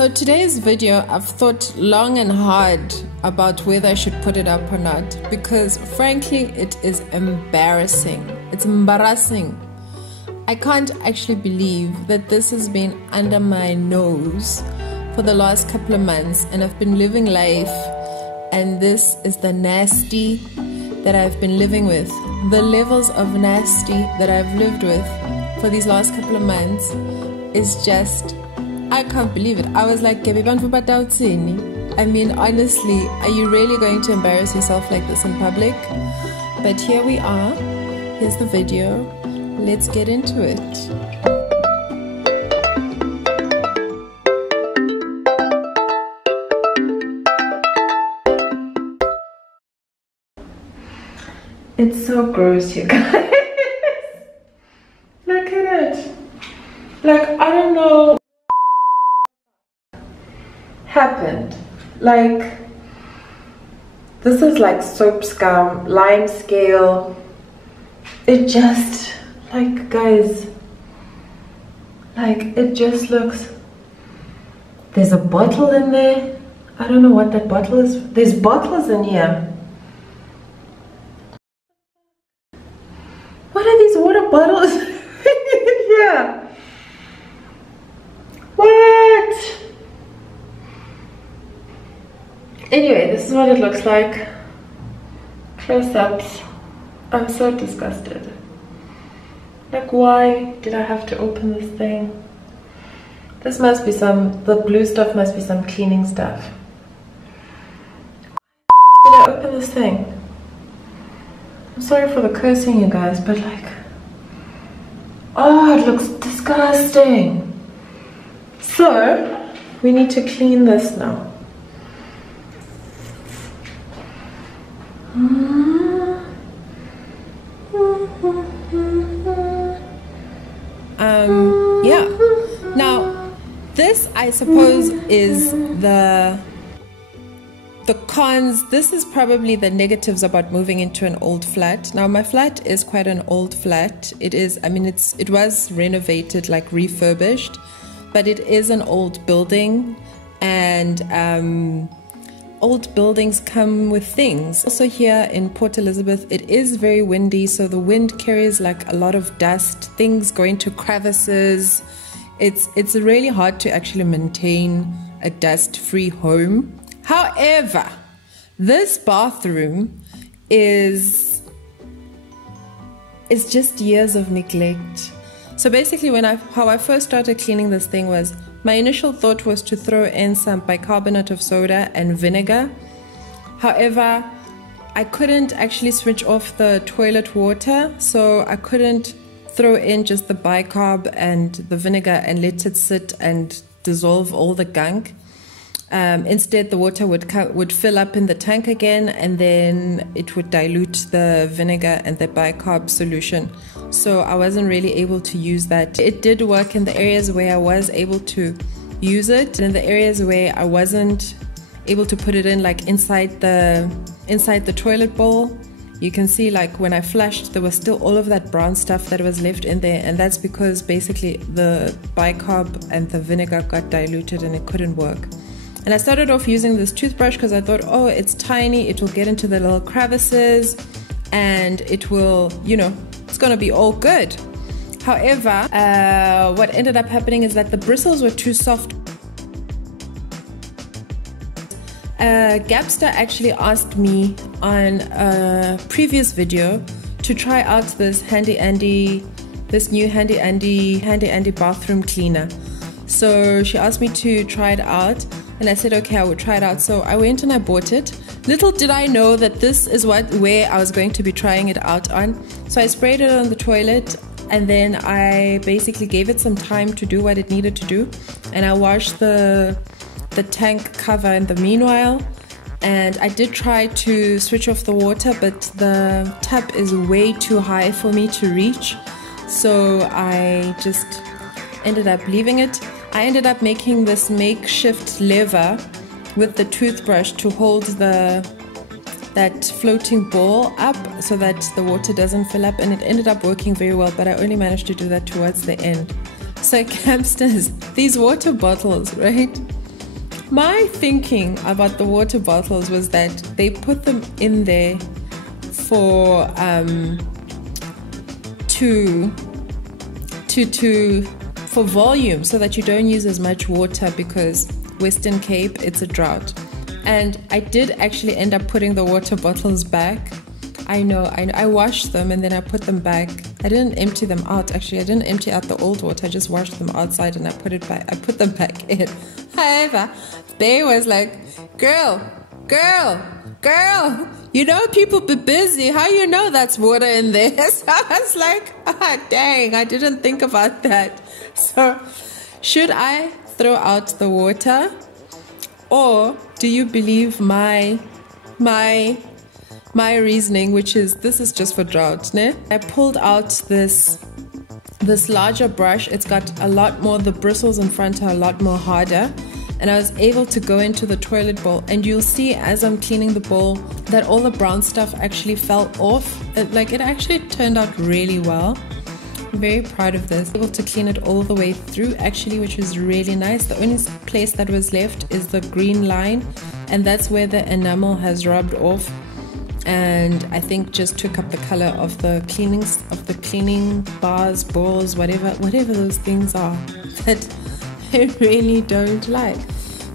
So today's video, I've thought long and hard about whether I should put it up or not, because frankly it is embarrassing. It's embarrassing. I can't actually believe that this has been under my nose for the last couple of months, and I've been living life, and this is the nasty that I've been living with. The levels of nasty that I've lived with for these last couple of months is just, I can't believe it. I was like, I mean, honestly, are you really going to embarrass yourself like this in public? But here we are. Here's the video. Let's get into it. It's so gross, you guys. Look at it. Like, I don't know happened. Like, this is like soap scum, lime scale. It just, like, guys, like, it just looks, there's a bottle in there. I don't know what that bottle is. There's bottles in here. What are these water bottles in here? What? Anyway, this is what it looks like. Close-ups. I'm so disgusted. Like, why did I have to open this thing? This must be some, the blue stuff must be some cleaning stuff. Did I open this thing? I'm sorry for the cursing, you guys, but like, oh, it looks disgusting. So, we need to clean this now. Yeah. Now, this, I suppose, is the cons. This is probably the negatives about moving into an old flat. Now, my flat is quite an old flat. It is, I mean, it was renovated, like refurbished, but it is an old building, and old buildings come with things. Also here in Port Elizabeth, it is very windy, so the wind carries like a lot of dust, things go into crevices. It's really hard to actually maintain a dust-free home. However, this bathroom is just years of neglect. So basically, how I first started cleaning this thing was, my initial thought was to throw in some bicarbonate of soda and vinegar. However, I couldn't actually switch off the toilet water, so I couldn't throw in just the bicarb and the vinegar and let it sit and dissolve all the gunk. Instead, the water would fill up in the tank again, and then it would dilute the vinegar and the bicarb solution. So I wasn't really able to use that. It did work in the areas where I was able to use it, and in the areas where I wasn't able to put it in, like inside the toilet bowl, you can see, like, when I flushed, there was still all of that brown stuff that was left in there, and that's because basically the bicarb and the vinegar got diluted and it couldn't work. And I started off using this toothbrush because I thought, oh, it's tiny, it will get into the little crevices and it will, you know, it's gonna be all good. However, what ended up happening is that the bristles were too soft. Gabster actually asked me on a previous video to try out this new handy Andy bathroom cleaner. So she asked me to try it out, and I said, okay, I would try it out. So I went and I bought it. Little did I know that this is where I was going to be trying it out on. So I sprayed it on the toilet, and then I basically gave it some time to do what it needed to do. And I washed the tank cover in the meanwhile. And I did try to switch off the water, but the tap is way too high for me to reach. So I just ended up leaving it. I ended up making this makeshift lever with the toothbrush to hold that floating ball up so that the water doesn't fill up, and it ended up working very well, but I only managed to do that towards the end. So Gabsters, these water bottles, right? my thinking about the water bottles was that they put them in there for for volume, so that you don't use as much water, because Western Cape, it's a drought. And I did actually end up putting the water bottles back. I washed them and then I put them back. I didn't empty them out. Actually, I didn't empty out the old water. I just washed them outside and I put them back in. However, they was like, girl, you know people be busy. How you know that's water in there? So I was like, dang, I didn't think about that. So should I throw out the water, or do you believe my reasoning, which is this is just for drought, ne? I pulled out this larger brush. It's got a lot more, the bristles in front are a lot more harder, and I was able to go into the toilet bowl, and you'll see as I'm cleaning the bowl that all the brown stuff actually fell off. It actually turned out really well. I'm very proud of this. Able to clean it all the way through actually, which was really nice. The only place that was left is the green line, and that's where the enamel has rubbed off, and I think just took up the color of the cleaning bars, balls, whatever those things are that I really don't like.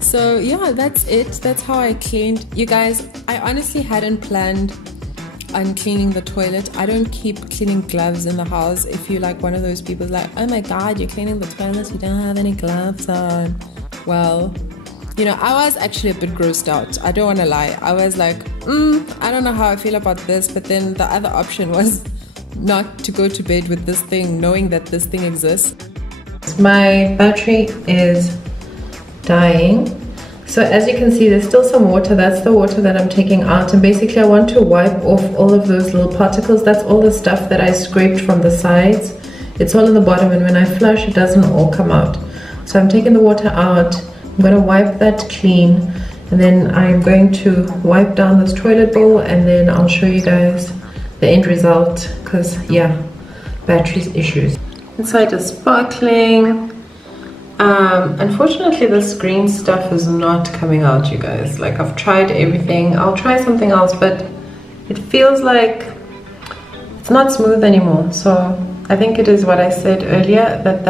So yeah, that's it. That's how I cleaned. You guys, I honestly hadn't planned on cleaning the toilet. I don't keep cleaning gloves in the house. If you're like one of those people like, oh my god, you're cleaning the toilet, you don't have any gloves on. Well, you know, I was actually a bit grossed out. I don't want to lie. I was like, I don't know how I feel about this. But then the other option was not to go to bed with this thing, knowing that this thing exists. My battery is dying. So as you can see, there's still some water. That's the water that I'm taking out. And basically I want to wipe off all of those little particles. That's all the stuff that I scraped from the sides. It's all in the bottom, and when I flush, it doesn't all come out. So I'm taking the water out. I'm going to wipe that clean, and then I'm going to wipe down this toilet bowl, and then I'll show you guys the end result, because yeah, batteries issues. Inside is sparkling. Unfortunately this green stuff is not coming out, you guys. Like, I've tried everything. I'll try something else, but it feels like it's not smooth anymore. So I think it is what I said earlier, that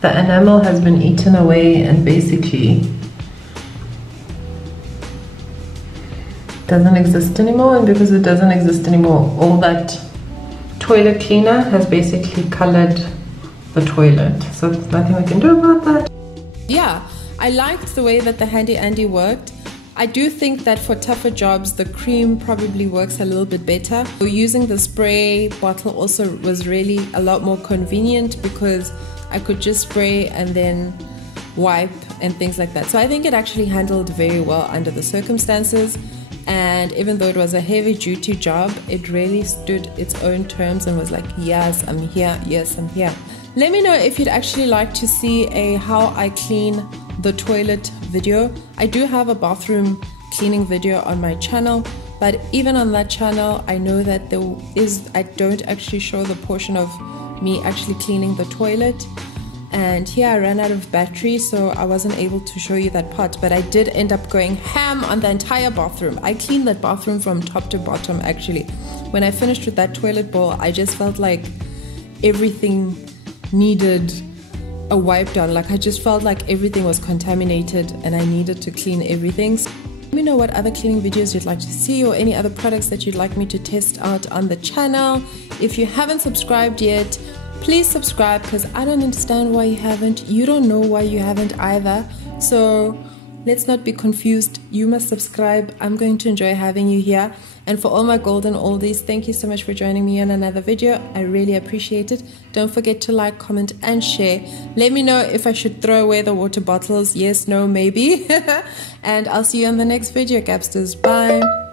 the enamel has been eaten away and basically doesn't exist anymore. And because it doesn't exist anymore, all that toilet cleaner has basically colored the toilet. So there's nothing we can do about that. Yeah, I liked the way that the Handy Andy worked. I do think that for tougher jobs, the cream probably works a little bit better. So using the spray bottle also was really a lot more convenient, because I could just spray and then wipe and things like that. So I think it actually handled very well under the circumstances. And even though it was a heavy duty job, it really stood its own terms and was like, yes, I'm here, yes, I'm here. Let me know if you'd actually like to see a how I clean the toilet video. I do have a bathroom cleaning video on my channel, but even on that channel, I know that I don't actually show the portion of me actually cleaning the toilet. And here I ran out of battery, so I wasn't able to show you that part, but I did end up going ham on the entire bathroom. I cleaned that bathroom from top to bottom actually. When I finished with that toilet bowl, I just felt like everything needed a wipe down. Like, I just felt like everything was contaminated and I needed to clean everything. So let me know what other cleaning videos you'd like to see, or any other products that you'd like me to test out on the channel. If you haven't subscribed yet, please subscribe, because I don't understand why you haven't. You don't know why you haven't either. So let's not be confused. You must subscribe. I'm going to enjoy having you here. And for all my golden oldies, thank you so much for joining me on another video. I really appreciate it. Don't forget to like, comment, and share. Let me know if I should throw away the water bottles. Yes, no, maybe. And I'll see you on the next video, Gabsters. Bye.